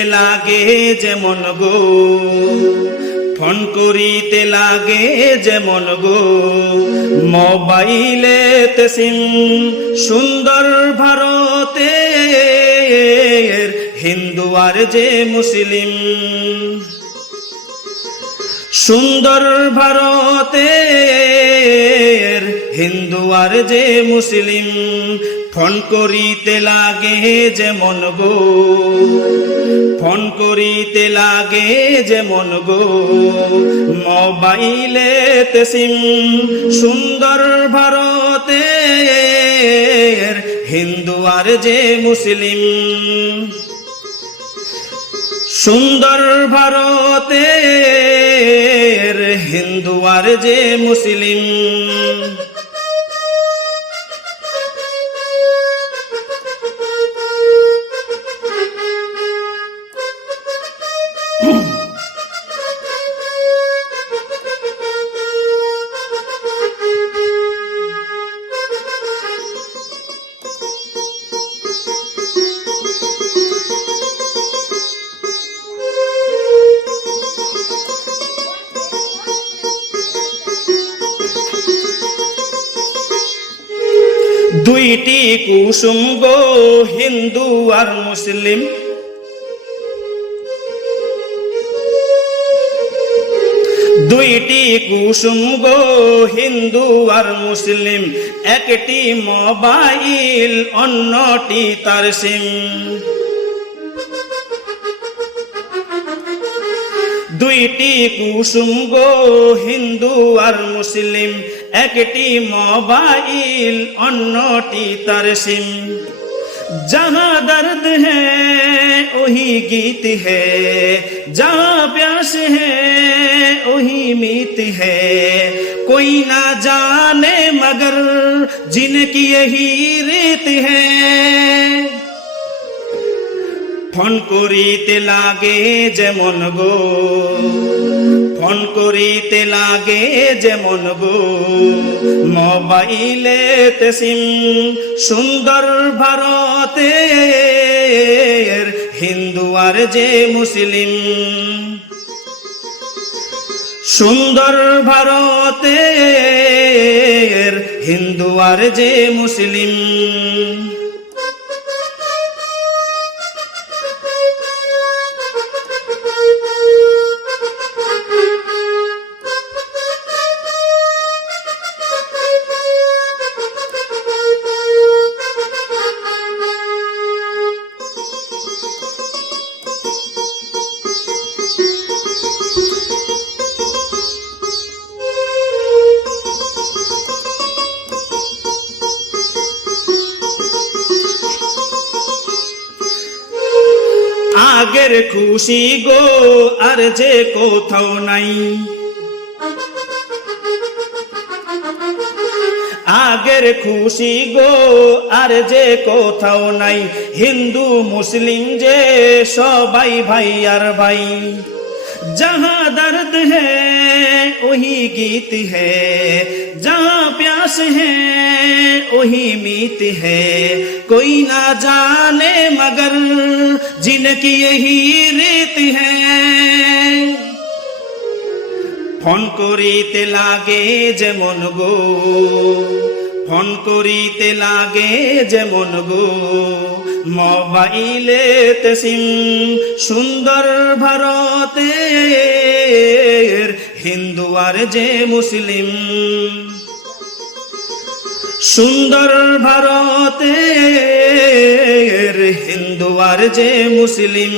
করিতে লাগে যেমন গো, ফোন করিতে লাগে যেমন গো, মোবাইলেতে সিম সুন্দর ভারতের হিন্দু আর যে মুসলিম। সুন্দর ভারতের হিন্দু আর যে মুসলিম, ফোন করিতে লাগে যেমন গো, ফোন করিতে লাগে যেমন গো, মোবাইলেতে সিম সুন্দর ভারতের হিন্দু আর যে মুসলিম। সুন্দর ভারতের হিন্দু আর যে মুসলিম। দুইটি কুসুম গো হিন্দু আর মুসলিম, দুইটি কুসুম গো হিন্দু আর মুসলিম, একটি মোবাইল অন্যটি তার সিম। দুইটি কুসুম গো হিন্দু আর মুসলিম, একটি মোবাইল অন্যটি তার সিম। जहाँ दर्द है वही गीत है, जहाँ प्यास है वही मीत है, कोई ना जाने मगर जिनकी यही रीत है। ফোন করিতে লাগে যেমন গো, ফোন করিতে লাগে যেমন গো, মোবাইলেতে সিম সুন্দর ভারতের হিন্দু আর যে মুসলিম। সুন্দর ভারতের হিন্দু আর যে মুসলিম। আগের খুশি গো আর যে কোথাও নাই, আগের খুশি গো আর যে কোথাও নাই, হিন্দু মুসলিম যে সবাই ভাই আর ভাই। जहाँ दर्द है वही गीत है, जहाँ प्यास है वही मीत है, कोई ना जाने मगर जिनकी यही रीत है। ফোন করিতে লাগে যেমন গো, ফোন করিতে লাগে যেমন গো, মোবাইলেতে সিম সুন্দর ভারতের হিন্দু আর যে মুসলিম। সুন্দর ভারতের হিন্দু আর যে মুসলিম।